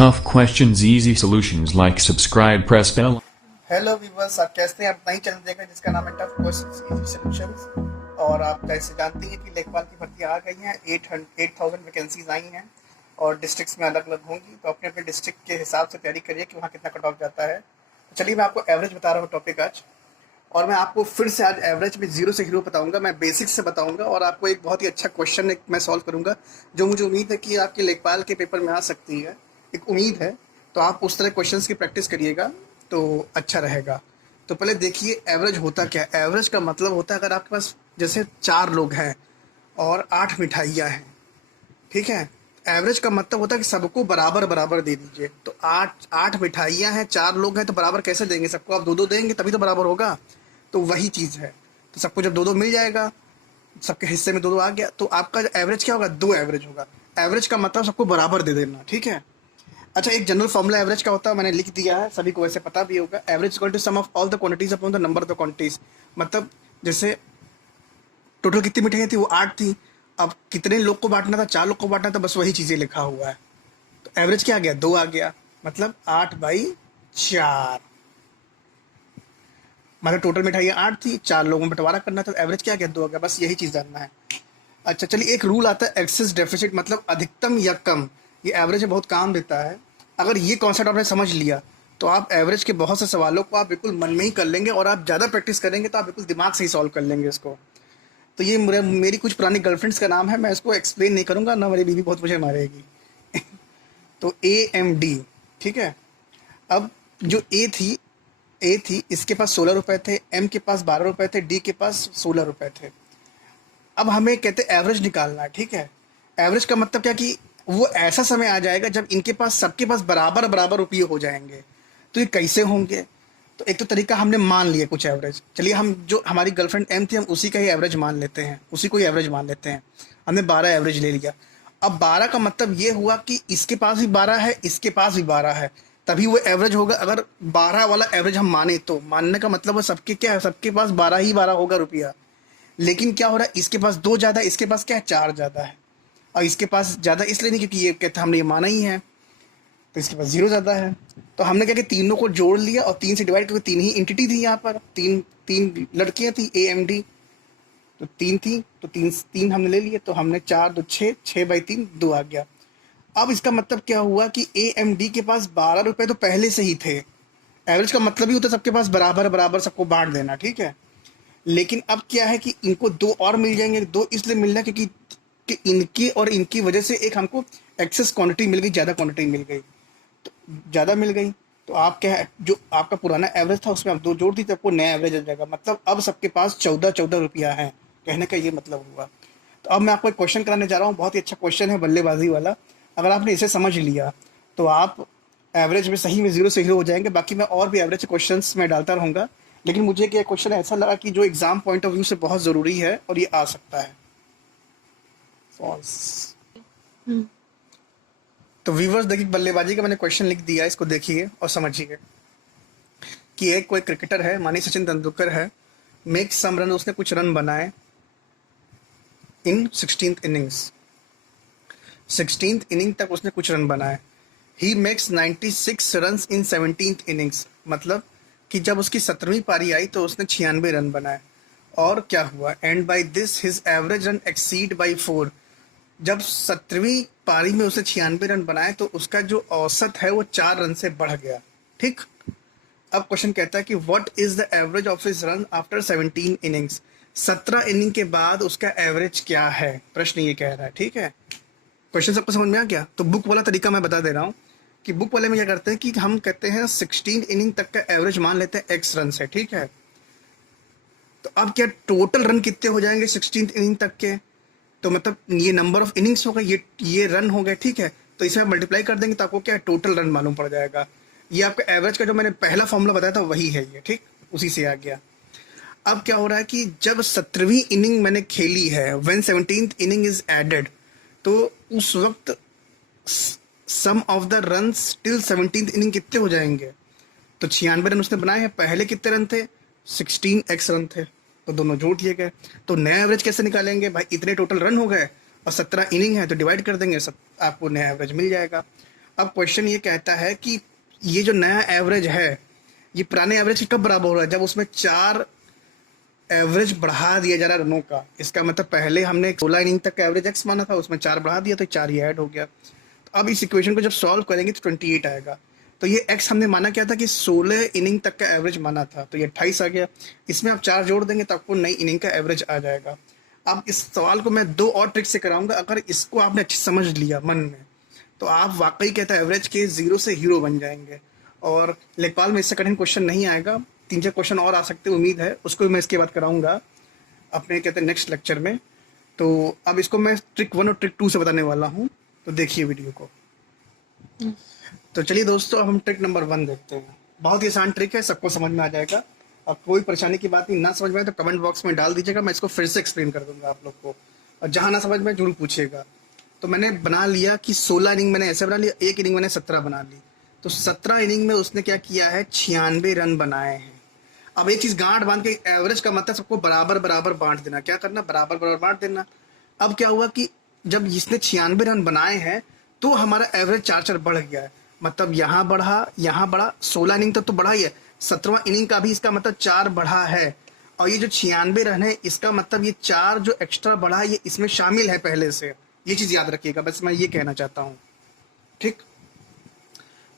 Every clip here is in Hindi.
Tough questions, easy solutions. Like, subscribe, press bell. Hello viewers, आप कैसे हैं? आप नई चैनल देख रहे हैं जिसका नाम है टफ क्वेश्चंस इजी सॉल्यूशंस। और आप कैसे जानते हैं कि लेखपाल की भर्ती आ गई हैं। 8000 वैकेंसीज आई हैं और डिस्ट्रिक्ट्स में अलग अलग होंगी, तो अपने अपने डिस्ट्रिक्ट के हिसाब से तैयारी करिए कि वहाँ कितना कट ऑफ जाता है। तो चलिए मैं आपको एवरेज बता रहा हूँ टॉपिक आज, और मैं आपको फिर से आज एवरेज में जीरो से हीरो बताऊंगा। मैं बेसिक्स से बताऊंगा और आपको एक बहुत ही अच्छा क्वेश्चन मैं सॉल्व करूंगा जो मुझे उम्मीद है कि आपके लेखपाल के पेपर में आ सकती है, एक उम्मीद है। तो आप उस तरह क्वेश्चंस की प्रैक्टिस करिएगा तो अच्छा रहेगा। तो पहले देखिए एवरेज होता क्या है। एवरेज का मतलब होता है अगर आपके पास जैसे 4 लोग हैं और 8 मिठाइयाँ हैं, ठीक है। एवरेज का मतलब होता है कि सबको बराबर बराबर दे दीजिए। तो 8 मिठाइयाँ हैं, 4 लोग हैं, तो बराबर कैसे देंगे? सबको आप 2-2 देंगे तभी तो बराबर होगा। तो वही चीज़ है। तो सबको जब 2-2 मिल जाएगा, सबके हिस्से में 2-2 आ गया, तो आपका एवरेज क्या होगा? 2 एवरेज होगा। एवरेज का मतलब सबको बराबर दे देना, ठीक है। अच्छा, एक जनरल फॉर्मूला एवरेज का होता है, मैंने लिख दिया है, सभी को वैसे पता भी होगा। Average equal to sum of all the quantities upon the number of the quantities. मतलब जैसे टोटल कितनी मिठाइयाँ थी? वो 8 थी। अब कितने लोग को बांटना था? 4 लोग को बांटना था, बस वही चीज़ें लिखा हुआ है। तो एवरेज क्या आ गया? 2 आ गया। मतलब 8/4। मतलब टोटल मिठाइयाँ 8 थी, 4 लोगों में बंटवारा करना था, तो एवरेज क्या आ गया? 2 आ गया। बस यही चीज़ जानना है। अच्छा चलिए, एक रूल आता है एक्सेस डेफिसिट, मतलब अधिकतम या कम। ये एवरेज में बहुत काम देता है। अगर ये कॉन्सेप्ट आपने समझ लिया तो आप एवरेज के बहुत से सवालों को आप बिल्कुल मन में ही कर लेंगे, और आप ज़्यादा प्रैक्टिस करेंगे तो आप बिल्कुल दिमाग से ही सॉल्व कर लेंगे इसको। तो ये मेरी कुछ पुरानी गर्लफ्रेंड्स का नाम है, मैं इसको एक्सप्लेन नहीं करूँगा ना, मेरी बीवी बहुत मुझे मारेगी। तो AMD, ठीक है। अब जो ए थी, इसके पास 16 रुपए थे, एम के पास 12 रुपए थे, डी के पास 16 रुपए थे। अब हमें कहते हैं एवरेज निकालना है, ठीक है। एवरेज का मतलब क्या कि वो ऐसा समय आ जाएगा जब इनके पास सबके पास बराबर बराबर रुपये हो जाएंगे। तो ये कैसे होंगे? तो एक तो तरीका हमने मान लिया कुछ एवरेज। चलिए, हम जो हमारी गर्लफ्रेंड एम थी, हम उसी का ही एवरेज मान लेते हैं, उसी को ही एवरेज मान लेते हैं। हमने 12 एवरेज ले लिया। अब 12 का मतलब ये हुआ कि इसके पास भी 12 है, इसके पास भी 12 है, तभी वो एवरेज होगा। अगर 12 वाला एवरेज हम माने, तो मानने का मतलब है सबके क्या है? सबके पास 12 ही 12 होगा रुपया। लेकिन क्या हो रहा है? इसके पास 2 ज़्यादा, इसके पास क्या है? 4 ज़्यादा है। और इसके पास ज़्यादा इसलिए नहीं क्योंकि ये कहता हमने ये माना ही है, तो इसके पास 0 ज़्यादा है। तो हमने क्या कि तीनों को जोड़ लिया और 3 से डिवाइड, क्योंकि 3 ही एंटिटी थी यहाँ पर, तीन तीन लड़कियाँ थी AMD। तो 3 थी, तो 3 हमने ले लिए, तो हमने 4 2 6, 6/3 2 आ गया। अब इसका मतलब क्या हुआ कि AMD के पास 12 रुपए तो पहले से ही थे। एवरेज का मतलब ही होता है सबके पास बराबर बराबर सबको बांट देना, ठीक है। लेकिन अब क्या है कि इनको 2 और मिल जाएंगे। 2 इसलिए मिल रहा है क्योंकि कि इनकी और इनकी वजह से एक हमको एक्सेस क्वांटिटी मिल गई, ज़्यादा क्वांटिटी मिल गई। तो ज़्यादा मिल गई, तो आप क्या है, जो आपका पुराना एवरेज था उसमें आप 2 जोड़ दी तो आपको नया एवरेज आ जाएगा। मतलब अब सबके पास 14 रुपया है, कहने का ये मतलब हुआ। तो अब मैं आपको एक क्वेश्चन कराने जा रहा हूँ, बहुत ही अच्छा क्वेश्चन है, बल्लेबाजी वाला। अगर आपने इसे समझ लिया तो आप एवरेज में सही में 0 से हीरो हो जाएंगे। बाकी मैं और भी एवरेज क्वेश्चंस में डालता रहूँगा, लेकिन मुझे ये क्वेश्चन ऐसा लगा कि जो एग्जाम पॉइंट ऑफ व्यू से बहुत ज़रूरी है और ये आ सकता है। फॉल्स। तो व्यूवर्स देखिए, बल्लेबाजी का मैंने क्वेश्चन लिख दिया, इसको देखिए और समझिए कि एक कोई क्रिकेटर है, मानिए सचिन तेंदुलकर है। मेक सम रन, उसने कुछ रन बनाए इन 16th इनिंग्स। 16th इनिंग तक उसने कुछ रन बनाए। He makes 96 run in 17th innings. मतलब कि जब उसकी 17वीं पारी आई तो उसने 96 रन बनाए। और क्या हुआ? And by this his average run exceed by 4। जब 17वीं पारी में उसने 96 रन बनाए तो उसका जो औसत है वो 4 रन से बढ़ गया, ठीक। अब क्वेश्चन कहता है कि what is the average of his run after 17 innings. 17 inning के बाद उसका एवरेज क्या है, प्रश्न ये कह रहा है, ठीक है। क्वेश्चन सबको समझ में आ गया? तो बुक वाला तरीका मैं बता दे रहा हूँ कि बुक वाले में क्या करते हैं कि हम कहते हैं 16 इनिंग तक का एवरेज मान लेते हैं x रन से, ठीक है। तो अब क्या टोटल रन कितने हो जाएंगे 16th इनिंग तक के? तो मतलब ये नंबर ऑफ इनिंग्स होगा, ये रन हो गए, ठीक है। तो इसे मल्टीप्लाई कर देंगे तो आपको क्या टोटल रन मालूम पड़ जाएगा। ये आपका एवरेज का जो मैंने पहला फॉर्मूला बताया था वही है ये, ठीक, उसी से आ गया। अब क्या हो रहा है कि जब 17वीं इनिंग मैंने खेली है, when 17th inning is added, तो उस वक्त sum of the run till 17th inning कितने हो जाएंगे? तो 96 रन उसने बनाए हैं। पहले कितने रन थे? 16x रन थे, तो दोनों जोड़ दिए गए। तो नया एवरेज कैसे निकालेंगे भाई? इतने टोटल रन हो गए और 17 इनिंग है तो डिवाइड कर देंगे, सब आपको नया एवरेज मिल जाएगा। अब क्वेश्चन ये कहता है कि ये जो नया एवरेज है ये पुराने एवरेज के कब बराबर हो रहा है, जब उसमें 4 एवरेज बढ़ा दिया जा रहा है रनों का। इसका मतलब पहले हमने 16 इनिंग तक का एवरेज एक्स माना था, उसमें 4 बढ़ा दिया तो 4 ये ऐड हो गया। तो अब इस इक्वेशन को जब सॉल्व करेंगे तो 28 आएगा। तो ये एक्स हमने माना क्या था कि 16 इनिंग तक का एवरेज माना था, तो ये 28 आ गया। इसमें आप 4 जोड़ देंगे तो आपको नई इनिंग का एवरेज आ जाएगा। अब इस सवाल को मैं 2 और ट्रिक से कराऊंगा। अगर इसको आपने अच्छे समझ लिया मन में तो आप वाकई कहता है एवरेज के जीरो से हीरो बन जाएंगे। और लेखपाल में इससे कठिन क्वेश्चन नहीं आएगा, 3-4 क्वेश्चन और आ सकते हैं, उम्मीद है। उसको भी मैं इसके बाद कराऊंगा अपने कहते हैं नेक्स्ट लेक्चर में। तो अब इसको मैं ट्रिक 1 और ट्रिक 2 से बताने वाला हूँ, तो देखिए वीडियो को। तो चलिए दोस्तों, अब हम ट्रिक नंबर 1 देखते हैं। बहुत ही आसान ट्रिक है, सबको समझ में आ जाएगा। अब कोई परेशानी की बात नहीं, ना समझ में आए तो कमेंट बॉक्स में डाल दीजिएगा, मैं इसको फिर से एक्सप्लेन कर दूंगा आप लोग को। और जहाँ ना समझ में जरूर पूछिएगा। तो मैंने बना लिया कि 16 इनिंग मैंने ऐसे बना लिया, एक इनिंग मैंने 17 बना ली। तो 17 इनिंग में उसने क्या किया है, 96 रन बनाए हैं। अब एक चीज गांठ बांध के, एवरेज का मतलब सबको बराबर बराबर बांट देना। क्या करना, बराबर बराबर बांट देना। अब क्या हुआ कि जब इसने 96 रन बनाए हैं तो हमारा एवरेज 4-4 बढ़ गया है। मतलब यहाँ बढ़ा 16 इनिंग तक तो बढ़ा ही है, 17वां इनिंग का भी इसका मतलब 4 बढ़ा है। और ये जो 96 रन है इसका मतलब ये 4 जो एक्स्ट्रा बढ़ा है ये इसमें शामिल है पहले से। ये चीज याद रखिएगा, बस मैं ये कहना चाहता हूँ। ठीक।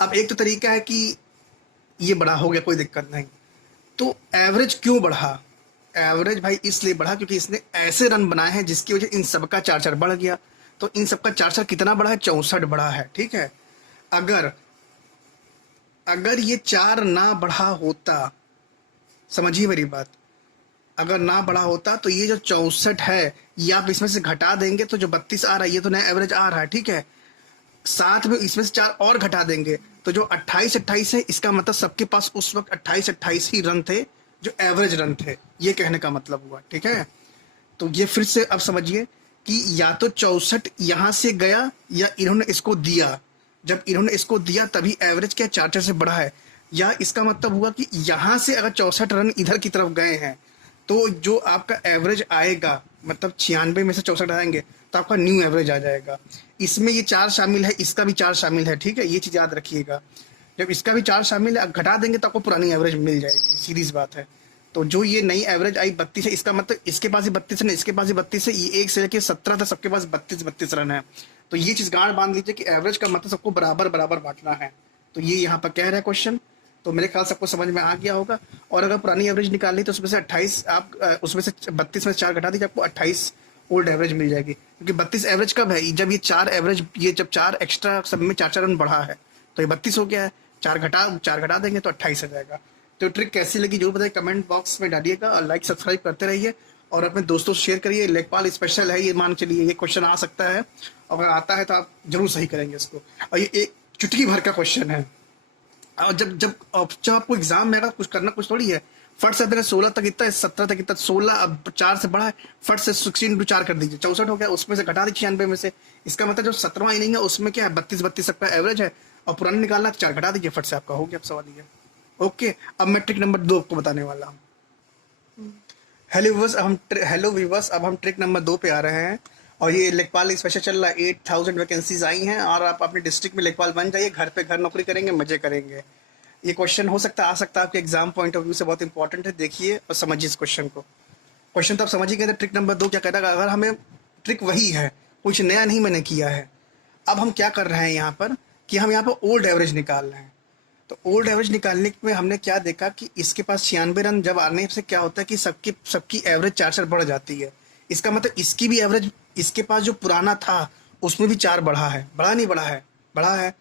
अब एक तो तरीका है कि ये बड़ा हो गया, कोई दिक्कत नहीं। तो एवरेज क्यों बढ़ा, एवरेज भाई इसलिए बढ़ा क्योंकि इसने ऐसे रन बनाए हैं जिसकी वजह इन सबका 4-4 बढ़ गया। तो इन सबका 4-4 कितना बढ़ा है, 64 बढ़ा है। ठीक है। अगर अगर ये 4 ना बढ़ा होता, समझिए मेरी बात, अगर ना बढ़ा होता तो ये जो 64 है ये आप इसमें से घटा देंगे तो जो 32 आ रहा है ये तो नया एवरेज आ रहा है। ठीक है। साथ में इसमें से 4 और घटा देंगे तो जो 28-28 है इसका मतलब सबके पास उस वक्त 28-28 ही रन थे जो एवरेज रन थे, ये कहने का मतलब हुआ। ठीक है। तो ये फिर से अब समझिए कि या तो 64 यहां से गया या इन्होंने इसको दिया, जब इन्होंने इसको दिया तभी एवरेज क्या 4-4 से बढ़ा है। या इसका मतलब हुआ कि यहां से अगर 64 रन इधर की तरफ गए हैं तो जो आपका एवरेज आएगा, मतलब 96 में से 64 आएंगे तो आपका न्यू एवरेज आ जाएगा। इसमें ये 4 शामिल है, इसका भी 4 शामिल है। ठीक है, ये चीज याद रखिएगा। जब इसका भी 4 शामिल है, घटा देंगे तो आपको पुरानी एवरेज मिल जाएगी, सीधी सी बात है। तो जो ये नई एवरेज आई 32 है, इसका मतलब इसके पास ही 32 है, इसके पास ही 32 है, ये 1 से लेके 17 तक सबके पास 32 रन है। तो ये चीज गांठ बांध लीजिए कि एवरेज का मतलब सबको बराबर बराबर बांटना है। तो ये यहाँ पर कह रहा है क्वेश्चन। तो मेरे ख्याल सबको समझ में आ गया होगा। और अगर पुरानी एवरेज निकालनी तो उसमें से 28 आप उसमें से 32 में से 4 घटा दीजिए, आपको 28 ओल्ड एवरेज मिल जाएगी। क्योंकि 32 एवरेज कब है, जब ये 4 एवरेज, ये जब 4 एक्स्ट्रा सब में 4-4 रन बढ़ा है तो ये 32 हो गया है। 4 घटा देंगे तो 28 आ जाएगा। तो ट्रिक कैसी लगी जरूर बताइए, कमेंट बॉक्स में डालिएगा। और लाइक सब्सक्राइब करते रहिए और अपने दोस्तों से शेयर करिए। लेखपाल स्पेशल है, ये मान चलिए ये क्वेश्चन आ सकता है, अगर आता है तो आप जरूर सही करेंगे इसको। और ये एक चुटकी भर का क्वेश्चन है। और जब जब जब आपको एग्जाम में कुछ करना कुछ थोड़ी है, फट से अपने 16 तक इतना, 17 तक इतना, 16 अब 4 से बड़ा है, फट से 16 इंटू 4 कर दीजिए, 64 हो गया। उसमें से घटा दीजिए 96 में से। इसका मतलब जो 17वां इनिंग है उसमें क्या है, 32 तक का एवरेज है और पुराना निकालना है तो 4 घटा दीजिए, फट से आपका हो गया सवाल ये। ओके, अब मैं ट्रिक नंबर 2 आपको बताने वाला हूँ। हेलो व्यूवर्स, अब हम ट्रिक नंबर 2 पे आ रहे हैं। और ये लेखपाल स्पेशल चल रहा है, 8000 वैकेंसीज आई हैं और आप अपने डिस्ट्रिक्ट में लेखपाल बन जाइए, घर पे घर नौकरी करेंगे, मजे करेंगे। ये क्वेश्चन हो सकता है, आ सकता है, आपके एग्जाम पॉइंट ऑफ व्यू से बहुत इंपॉर्टेंट है। देखिए और समझिए इस क्वेश्चन को। क्वेश्चन तो आप समझ ही गए थे। ट्रिक नंबर 2 क्या कहता है, अगर हमें ट्रिक वही है, कुछ नया नहीं मैंने किया है। अब हम क्या कर रहे हैं यहाँ पर कि हम यहाँ पर ओल्ड एवरेज निकाल रहे हैं। तो ओल्ड एवरेज निकालने में हमने क्या देखा कि इसके पास 96 रन जब आने से क्या होता है कि सबकी एवरेज 4-4 बढ़ जाती है। इसका मतलब इसकी भी एवरेज, इसके पास जो पुराना था उसमें भी 4 बढ़ा है, बढ़ा नहीं बढ़ा है, बढ़ा है।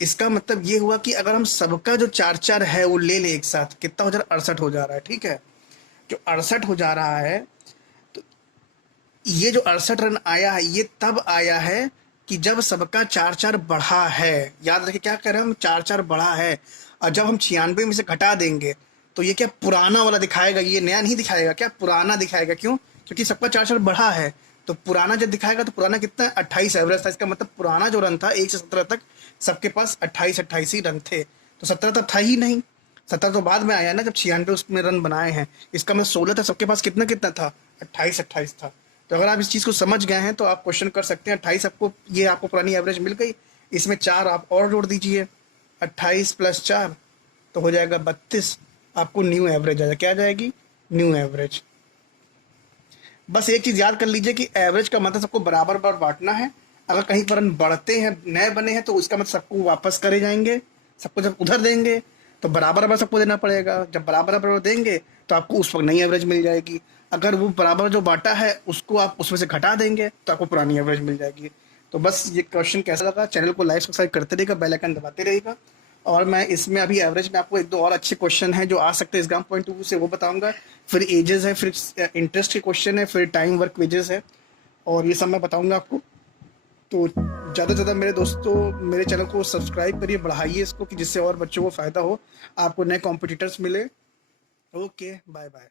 इसका मतलब ये हुआ कि अगर हम सबका जो 4-4 है वो ले ले एक साथ, कितना हो जा रहा है, 68 हो जा रहा है। ठीक है, जो 68 हो जा रहा है, तो ये जो 68 रन आया है ये तब आया है कि जब सबका 4-4 बढ़ा है। याद रखिए क्या कह रहे हैं हम, 4-4 बढ़ा है। और जब हम 96 में से घटा देंगे तो ये क्या पुराना वाला दिखाएगा, ये नया नहीं दिखाएगा, क्या पुराना दिखाएगा। क्यों, क्योंकि सबका 4-4 बढ़ा है। तो पुराना जब दिखाएगा तो पुराना कितना है, 28 एवरेज था। इसका मतलब पुराना जो रन था 1 से 17 तक सबके पास 28 ही रन थे। तो 17 तक था ही नहीं, 17 तो बाद में आया ना जब 96 उसमें रन बनाए हैं। इसका मतलब 16 था, सबके पास कितना कितना था, 28 था। तो अगर आप इस चीज़ को समझ गए हैं तो आप क्वेश्चन कर सकते हैं। 28 आपको, ये आपको पुरानी एवरेज मिल गई, इसमें 4 आप और जोड़ दीजिए, 28 + 4 तो हो जाएगा 32। आपको न्यू एवरेज आ जाएगा। क्या आ जाएगी? New average. बस एक चीज़ याद कर लीजिए कि एवरेज का मतलब सबको बराबर बराबर बांटना है। अगर कहीं पर हम बढ़ते हैं, नए बने हैं, तो उसका मतलब सबको वापस करे जाएंगे। सबको जब उधर देंगे तो बराबर बराबर सबको देना पड़ेगा। जब बराबर बराबर देंगे तो आपको उस वक्त नई एवरेज मिल जाएगी। अगर वो बराबर जो बांटा है उसको आप उसमें से घटा देंगे तो आपको पुरानी एवरेज मिल जाएगी। तो बस ये क्वेश्चन कैसा लगा, चैनल को लाइक सब्सक्राइब करते रहिएगा, बेल आइकन दबाते रहिएगा। और मैं इसमें अभी एवरेज में आपको एक दो और अच्छे क्वेश्चन हैं जो आ सकते हैं एग्जाम पॉइंट ऑफ व्यू से, वो बताऊंगा। फिर एजेस है, फिर इंटरेस्ट के क्वेश्चन है, फिर टाइम वर्क वेजेस है, और ये सब मैं बताऊंगा आपको। तो ज़्यादा से ज़्यादा मेरे दोस्तों मेरे चैनल को सब्सक्राइब करिए, बढ़ाइए इसको, कि जिससे और बच्चों को फ़ायदा हो, आपको नए कॉम्पिटिटर्स मिले। Okay, bye bye.